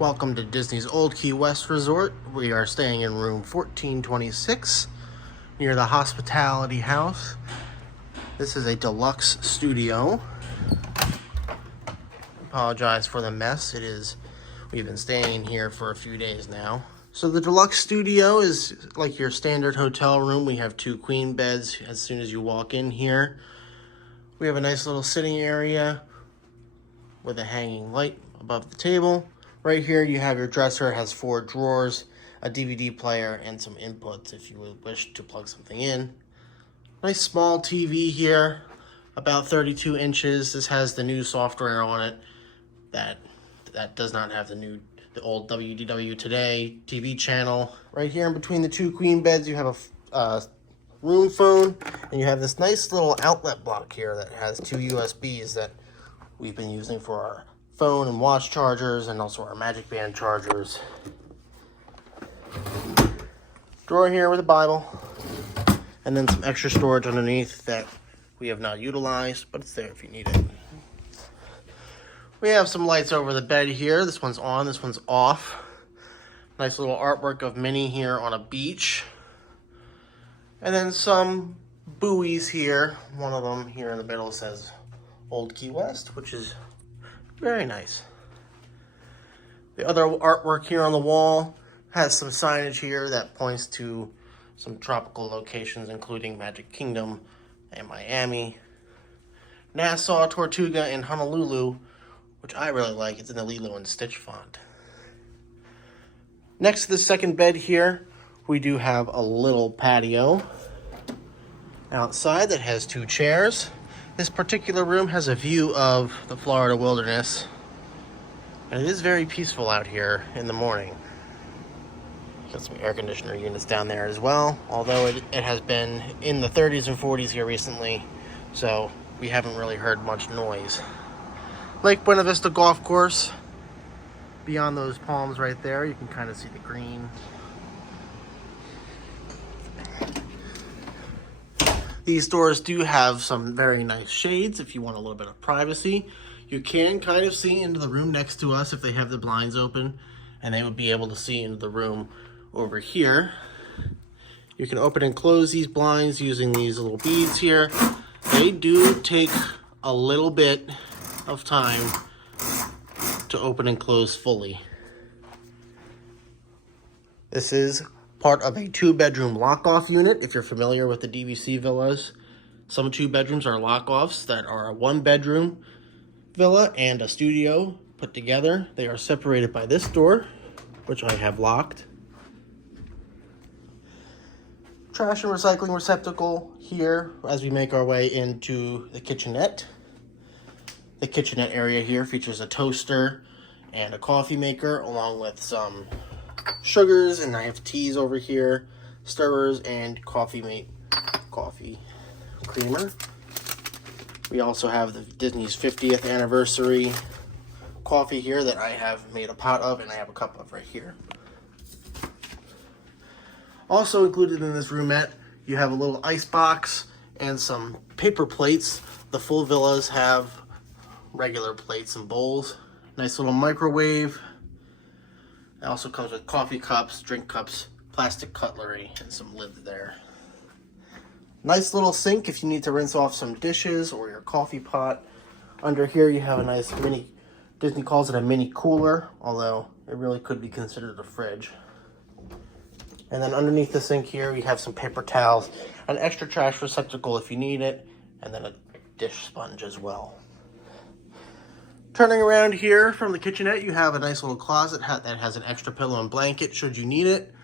Welcome to Disney's Old Key West Resort. We are staying in room 1426 near the Hospitality House. This is a deluxe studio. Apologize for the mess. We've been staying here for a few days now. So the deluxe studio is like your standard hotel room. We have 2 queen beds as soon as you walk in here. We have a nice little sitting area with a hanging light above the table. Right here you have your dresser. It has 4 drawers, a DVD player, and some inputs if you would wish to plug something in. Nice small TV here, about 32 inches. This has the new software on it that does not have the old WDW Today TV channel. Right here in between the 2 queen beds you have a room phone, and you have this nice little outlet block here that has 2 USBs that we've been using for our phone and watch chargers, and also our Magic Band chargers. Drawer here with a Bible, and then some extra storage underneath that we have not utilized, but it's there if you need it. We have some lights over the bed here. This one's on, this one's off. Nice little artwork of Minnie here on a beach. And then some buoys here. One of them here in the middle says Old Key West, which is very nice. The other artwork here on the wall has some signage here that points to some tropical locations, including Magic Kingdom and Miami, Nassau, Tortuga, and Honolulu, which I really like. It's in the Lilo and Stitch font. Next to the second bed here, we do have a little patio outside that has 2 chairs. This particular room has a view of the Florida wilderness, and it is very peaceful out here in the morning. Got some air conditioner units down there as well, although it has been in the 30s and 40s here recently, so we haven't really heard much noise. Lake Buena Vista Golf Course. Beyond those palms right there, you can kind of see the green. These doors do have some very nice shades if you want a little bit of privacy. You can kind of see into the room next to us if they have the blinds open, and they would be able to see into the room over here. You can open and close these blinds using these little beads here. They do take a little bit of time to open and close fully. This is part of a 2-bedroom lock-off unit. If you're familiar with the DVC villas, some 2-bedrooms are lock-offs that are a 1-bedroom villa and a studio put together. They are separated by this door, which I have locked. Trash and recycling receptacle here as we make our way into the kitchenette. The kitchenette area here features a toaster and a coffee maker, along with some sugars, and I have teas over here, stirrers, and Coffee Mate coffee creamer. We also have the Disney's 50th anniversary coffee here that I have made a pot of, and I have a cup of right here. Also included in this roomette, you have a little ice box and some paper plates. The full villas have regular plates and bowls. Nice little microwave. It also comes with coffee cups, drink cups, plastic cutlery, and some lids there. Nice little sink if you need to rinse off some dishes or your coffee pot. Under here you have a nice mini, Disney calls it a mini cooler, although it really could be considered a fridge. And then underneath the sink here we have some paper towels, an extra trash receptacle if you need it, and then a dish sponge as well. Turning around here from the kitchenette, you have a nice little closet that has an extra pillow and blanket should you need it.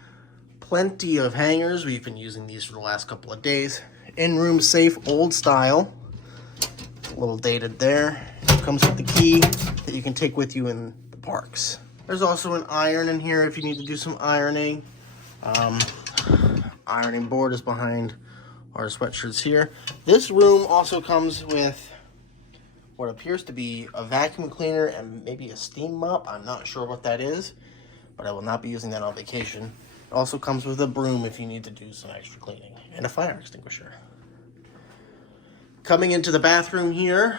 Plenty of hangers. We've been using these for the last couple of days. In-room safe, old style. A little dated there. It comes with the key that you can take with you in the parks. There's also an iron in here if you need to do some ironing. Ironing board is behind our sweatshirts here. This room also comes with what appears to be a vacuum cleaner and maybe a steam mop. I'm not sure what that is, but I will not be using that on vacation. It also comes with a broom if you need to do some extra cleaning, and a fire extinguisher. Coming into the bathroom here,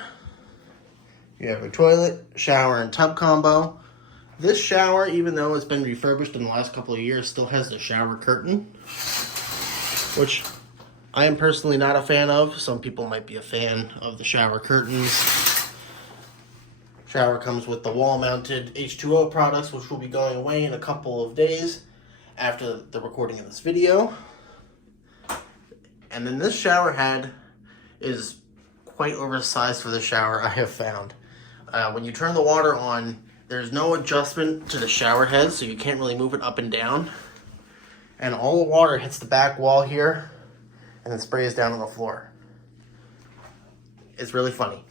you have a toilet, shower, and tub combo. This shower, even though it's been refurbished in the last couple of years, still has the shower curtain, which I am personally not a fan of. Some people might be a fan of the shower curtains. Shower comes with the wall-mounted H2O products, which will be going away in a couple of days after the recording of this video. And then this shower head is quite oversized for the shower, I have found. When you turn the water on, there's no adjustment to the shower head, so you can't really move it up and down. And all the water hits the back wall here and then sprays down on the floor. It's really funny.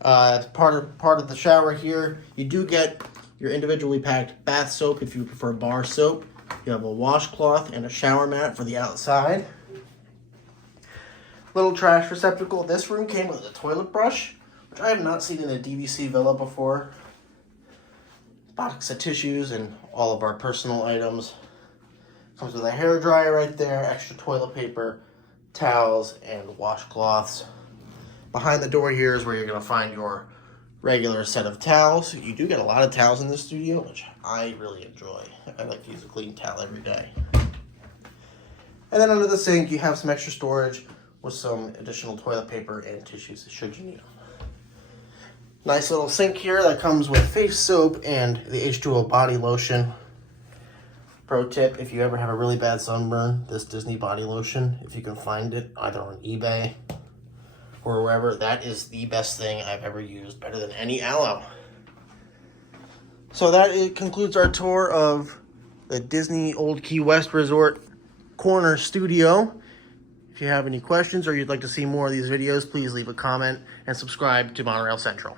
As part of the shower here, you do get your individually packed bath soap if you prefer bar soap. You have a washcloth and a shower mat for the outside. Little trash receptacle. This room came with a toilet brush, which I have not seen in a DVC villa before. Box of tissues and all of our personal items. Comes with a hair dryer right there, extra toilet paper, towels, and washcloths. Behind the door here is where you're going to find your regular set of towels. You do get a lot of towels in this studio, which I really enjoy. I like to use a clean towel every day. And then under the sink, you have some extra storage with some additional toilet paper and tissues should you need them. Nice little sink here that comes with face soap and the H2O body lotion. Pro tip, if you ever have a really bad sunburn, this Disney body lotion, if you can find it either on eBay or wherever, that is the best thing I've ever used, better than any aloe. So that concludes our tour of the Disney Old Key West Resort Corner Studio. If you have any questions or you'd like to see more of these videos, please leave a comment and subscribe to Monorail Central.